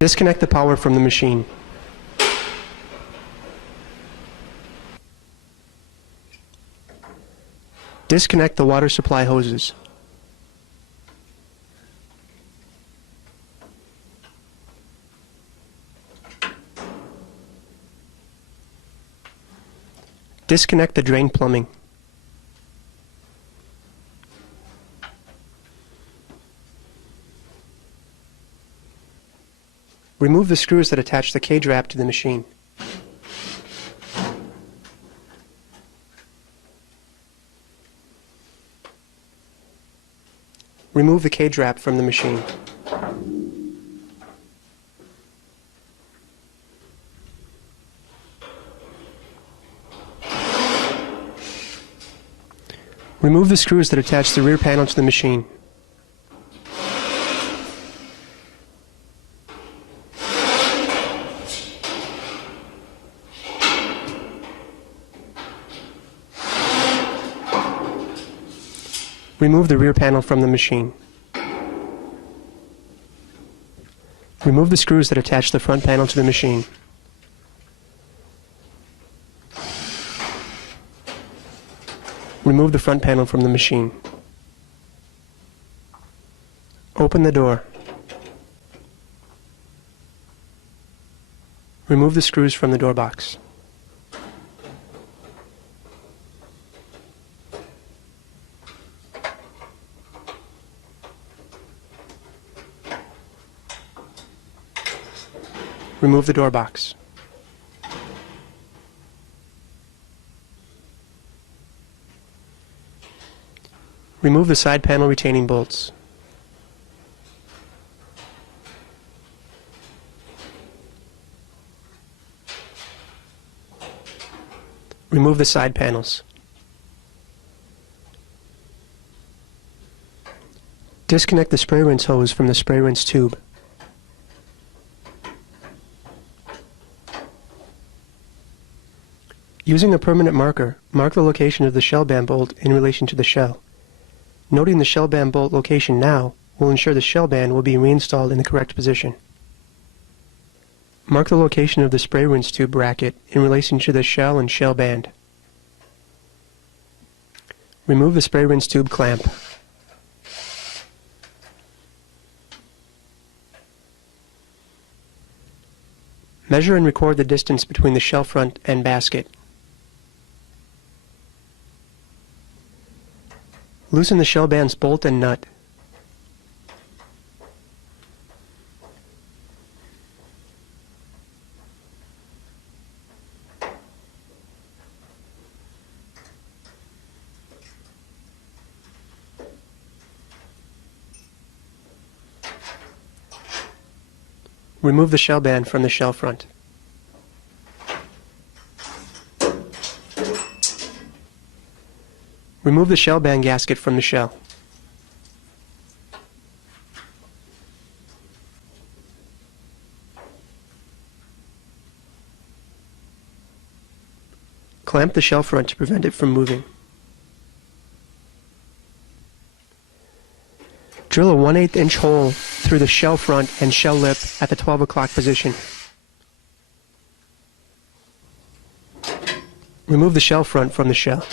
Disconnect the power from the machine. Disconnect the water supply hoses. Disconnect the drain plumbing. Remove the screws that attach the cage wrap to the machine. Remove the cage wrap from the machine. Remove the screws that attach the rear panel to the machine. Remove the rear panel from the machine. Remove the screws that attach the front panel to the machine. Remove the front panel from the machine. Open the door. Remove the screws from the door box. Remove the door box. Remove the side panel retaining bolts. Remove the side panels. Disconnect the spray rinse hose from the spray rinse tube. Using a permanent marker, mark the location of the shell band bolt in relation to the shell. Noting the shell band bolt location now will ensure the shell band will be reinstalled in the correct position. Mark the location of the spray rinse tube bracket in relation to the shell and shell band. Remove the spray rinse tube clamp. Measure and record the distance between the shell front and basket. Loosen the shell band's bolt and nut. Remove the shell band from the shell front. Remove the shell band gasket from the shell. Clamp the shell front to prevent it from moving. Drill a 1/8 inch hole through the shell front and shell lip at the 12 o'clock position. Remove the shell front from the shell.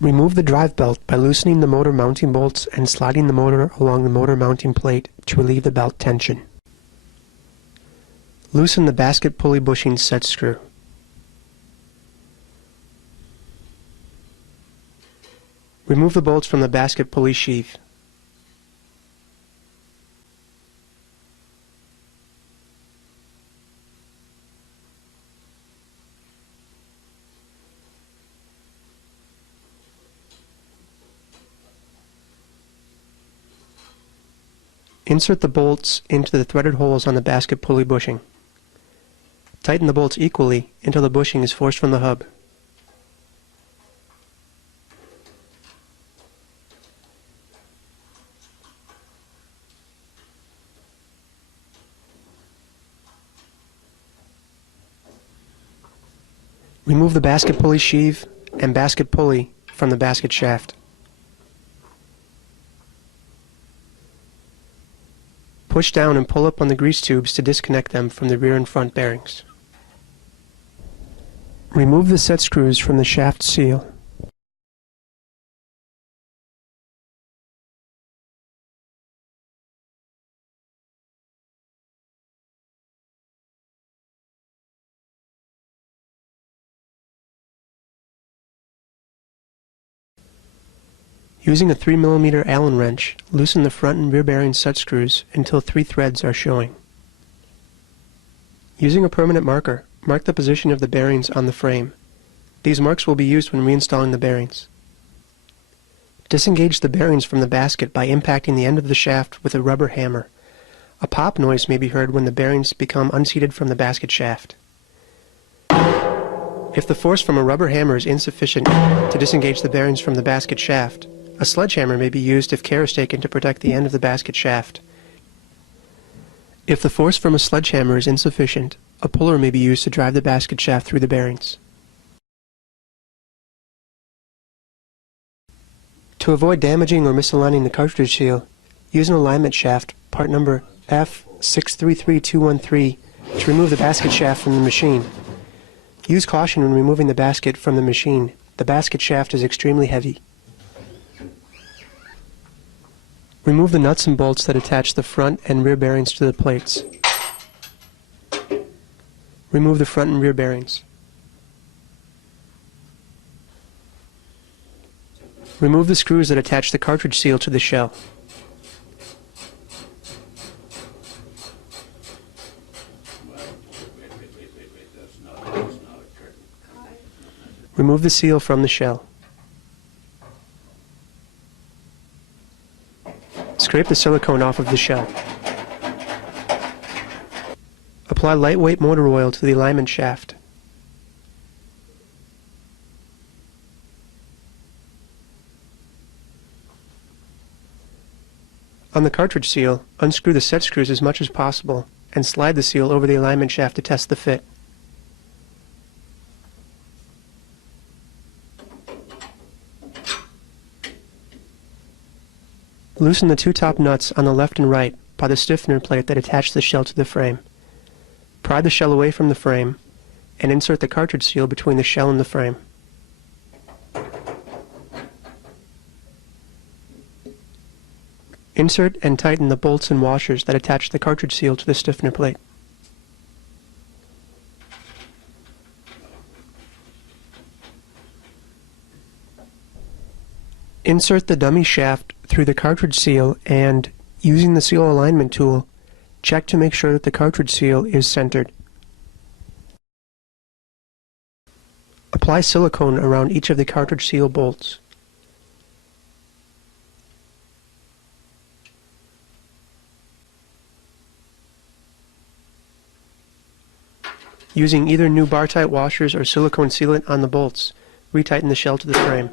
Remove the drive belt by loosening the motor mounting bolts and sliding the motor along the motor mounting plate to relieve the belt tension. Loosen the basket pulley bushing set screw. Remove the bolts from the basket pulley sheath. Insert the bolts into the threaded holes on the basket pulley bushing. Tighten the bolts equally until the bushing is forced from the hub. Remove the basket pulley sheave and basket pulley from the basket shaft. Push down and pull up on the grease tubes to disconnect them from the rear and front bearings. Remove the set screws from the shaft seal. Using a 3mm Allen wrench, loosen the front and rear bearing set screws until 3 threads are showing. Using a permanent marker, mark the position of the bearings on the frame. These marks will be used when reinstalling the bearings. Disengage the bearings from the basket by impacting the end of the shaft with a rubber hammer. A pop noise may be heard when the bearings become unseated from the basket shaft. If the force from a rubber hammer is insufficient to disengage the bearings from the basket shaft, a sledgehammer may be used if care is taken to protect the end of the basket shaft. If the force from a sledgehammer is insufficient, a puller may be used to drive the basket shaft through the bearings. To avoid damaging or misaligning the cartridge seal, use an alignment shaft, part number F633213, to remove the basket shaft from the machine. Use caution when removing the basket from the machine. The basket shaft is extremely heavy. Remove the nuts and bolts that attach the front and rear bearings to the plates. Remove the front and rear bearings. Remove the screws that attach the cartridge seal to the shell. Remove the seal from the shell. Scrape the silicone off of the shell. Apply lightweight motor oil to the alignment shaft. On the cartridge seal, unscrew the set screws as much as possible and slide the seal over the alignment shaft to test the fit. Loosen the 2 top nuts on the left and right by the stiffener plate that attach the shell to the frame. Pry the shell away from the frame and insert the cartridge seal between the shell and the frame. Insert and tighten the bolts and washers that attach the cartridge seal to the stiffener plate. Insert the dummy shaft through the cartridge seal and, using the seal alignment tool, check to make sure that the cartridge seal is centered. Apply silicone around each of the cartridge seal bolts. Using either new bar-tight washers or silicone sealant on the bolts, retighten the shell to the frame.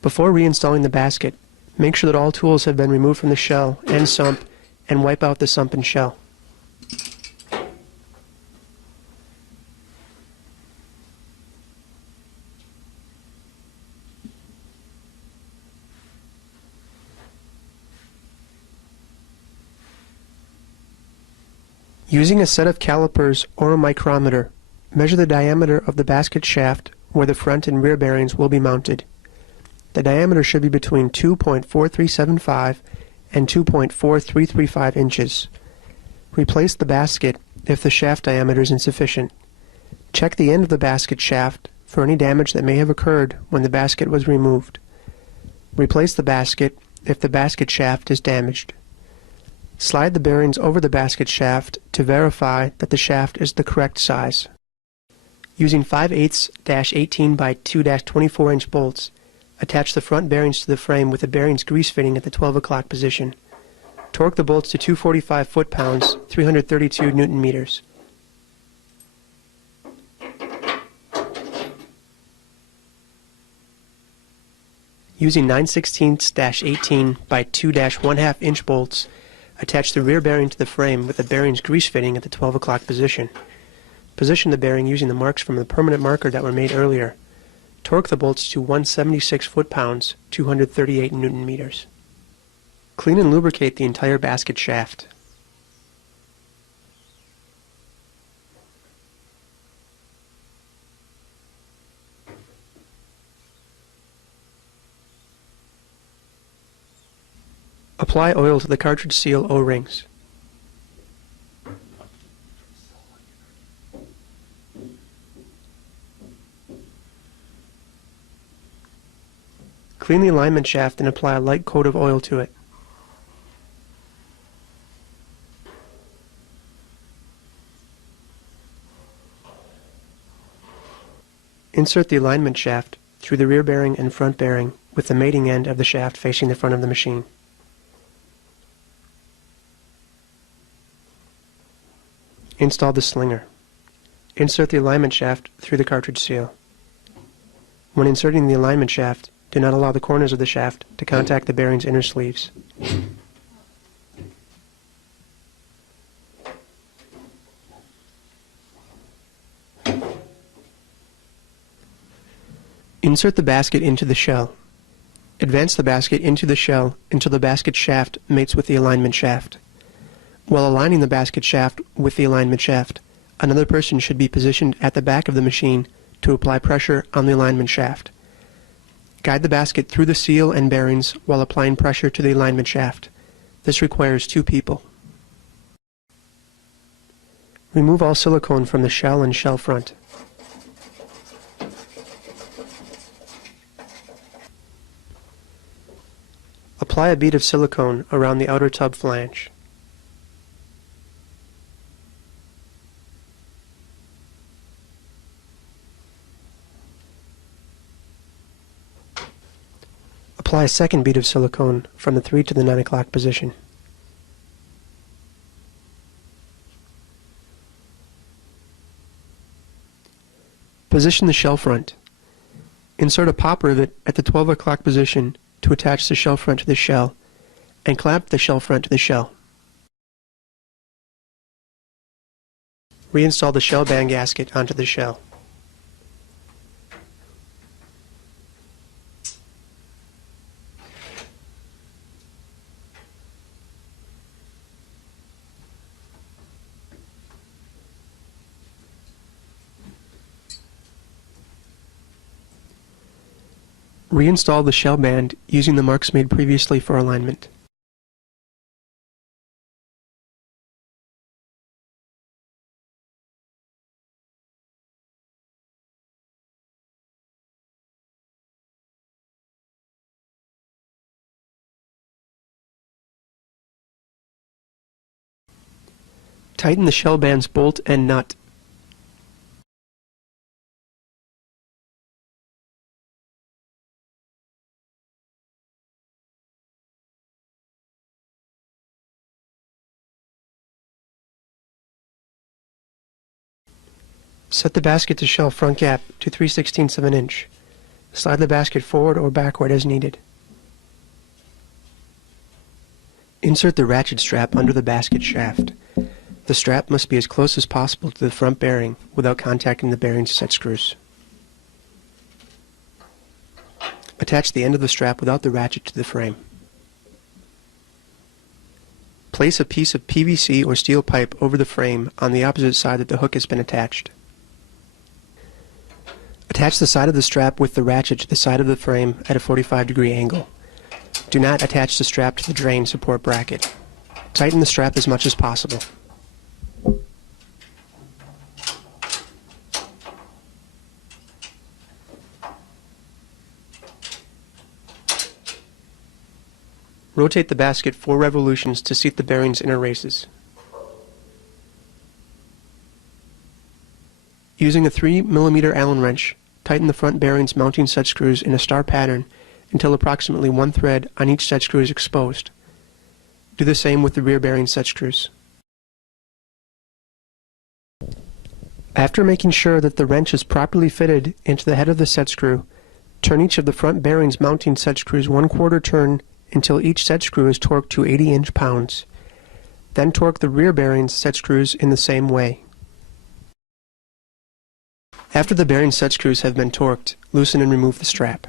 Before reinstalling the basket, make sure that all tools have been removed from the shell and sump and wipe out the sump and shell. Using a set of calipers or a micrometer, measure the diameter of the basket shaft where the front and rear bearings will be mounted. The diameter should be between 2.4375 and 2.4335 inches. Replace the basket if the shaft diameter is insufficient. Check the end of the basket shaft for any damage that may have occurred when the basket was removed. Replace the basket if the basket shaft is damaged. Slide the bearings over the basket shaft to verify that the shaft is the correct size. Using 5/8-18 by 2-24 inch bolts, attach the front bearings to the frame with the bearings grease fitting at the 12 o'clock position. Torque the bolts to 245 foot-pounds, 332 Newton meters. Using 9/16-18 by 2-1/2 inch bolts, attach the rear bearing to the frame with the bearings grease fitting at the 12 o'clock position. Position the bearing using the marks from the permanent marker that were made earlier. Torque the bolts to 176 foot-pounds, 238 Newton-meters. Clean and lubricate the entire basket shaft. Apply oil to the cartridge seal O-rings. Clean the alignment shaft and apply a light coat of oil to it. Insert the alignment shaft through the rear bearing and front bearing with the mating end of the shaft facing the front of the machine. Install the slinger. Insert the alignment shaft through the cartridge seal. When inserting the alignment shaft, do not allow the corners of the shaft to contact the bearing's inner sleeves. Insert the basket into the shell. Advance the basket into the shell until the basket shaft mates with the alignment shaft. While aligning the basket shaft with the alignment shaft, another person should be positioned at the back of the machine to apply pressure on the alignment shaft. Guide the basket through the seal and bearings while applying pressure to the alignment shaft. This requires 2 people. Remove all silicone from the shell and shell front. Apply a bead of silicone around the outer tub flange. Apply a second bead of silicone from the 3 to the 9 o'clock position. Position the shell front. Insert a pop rivet at the 12 o'clock position to attach the shell front to the shell, and clamp the shell front to the shell. Reinstall the shell band gasket onto the shell. Reinstall the shell band using the marks made previously for alignment. Tighten the shell band's bolt and nut. Set the basket to shell front gap to 3/16 of an inch. Slide the basket forward or backward as needed. Insert the ratchet strap under the basket shaft. The strap must be as close as possible to the front bearing without contacting the bearing's set screws. Attach the end of the strap without the ratchet to the frame. Place a piece of PVC or steel pipe over the frame on the opposite side that the hook has been attached. Attach the side of the strap with the ratchet to the side of the frame at a 45-degree angle. Do not attach the strap to the drain support bracket. Tighten the strap as much as possible. Rotate the basket 4 revolutions to seat the bearing's inner races. Using a 3mm Allen wrench, tighten the front bearing's mounting set screws in a star pattern until approximately 1 thread on each set screw is exposed. Do the same with the rear bearing set screws. After making sure that the wrench is properly fitted into the head of the set screw, turn each of the front bearing's mounting set screws 1/4 turn until each set screw is torqued to 80 inch-pounds. Then torque the rear bearing's set screws in the same way. After the bearing set screws have been torqued, loosen and remove the strap.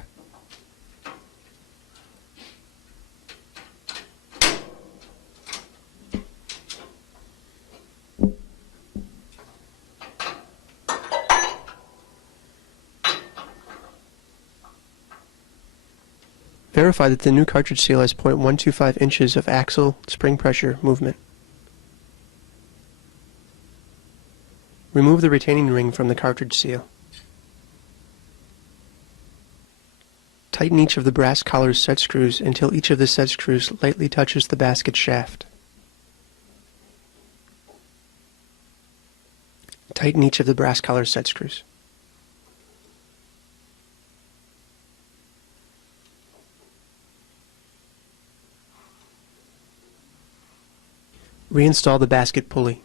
Verify that the new cartridge seal has 0.125 inches of axle spring pressure movement. Remove the retaining ring from the cartridge seal. Tighten each of the brass collar's set screws until each of the set screws lightly touches the basket shaft. Tighten each of the brass collar's set screws. Reinstall the basket pulley.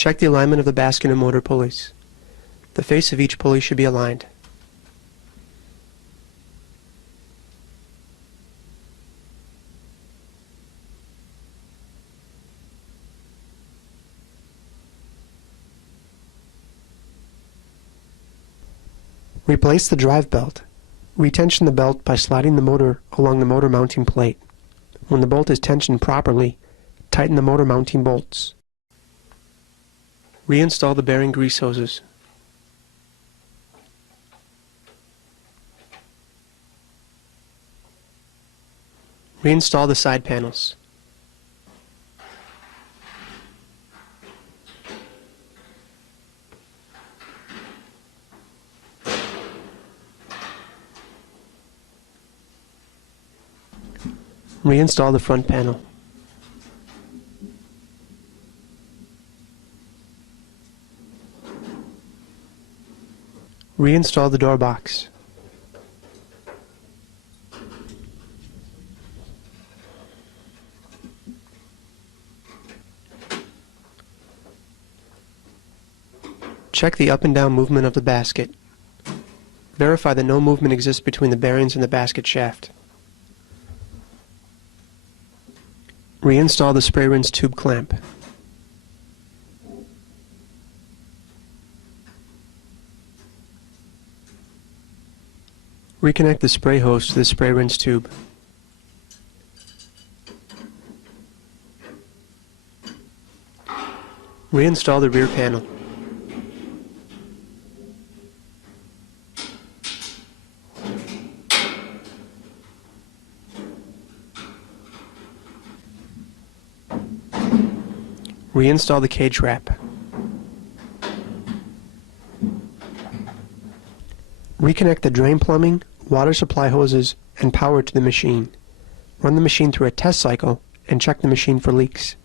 Check the alignment of the basket and motor pulleys. The face of each pulley should be aligned. Replace the drive belt. Retension the belt by sliding the motor along the motor mounting plate. When the bolt is tensioned properly, tighten the motor mounting bolts. Reinstall the bearing grease hoses. Reinstall the side panels. Reinstall the front panel. Reinstall the door box. Check the up and down movement of the basket. Verify that no movement exists between the bearings and the basket shaft. Reinstall the spray rinse tube clamp. Reconnect the spray hose to the spray rinse tube. Reinstall the rear panel. Reinstall the cage wrap. Reconnect the drain plumbing, water supply hoses, and power to the machine. Run the machine through a test cycle and check the machine for leaks.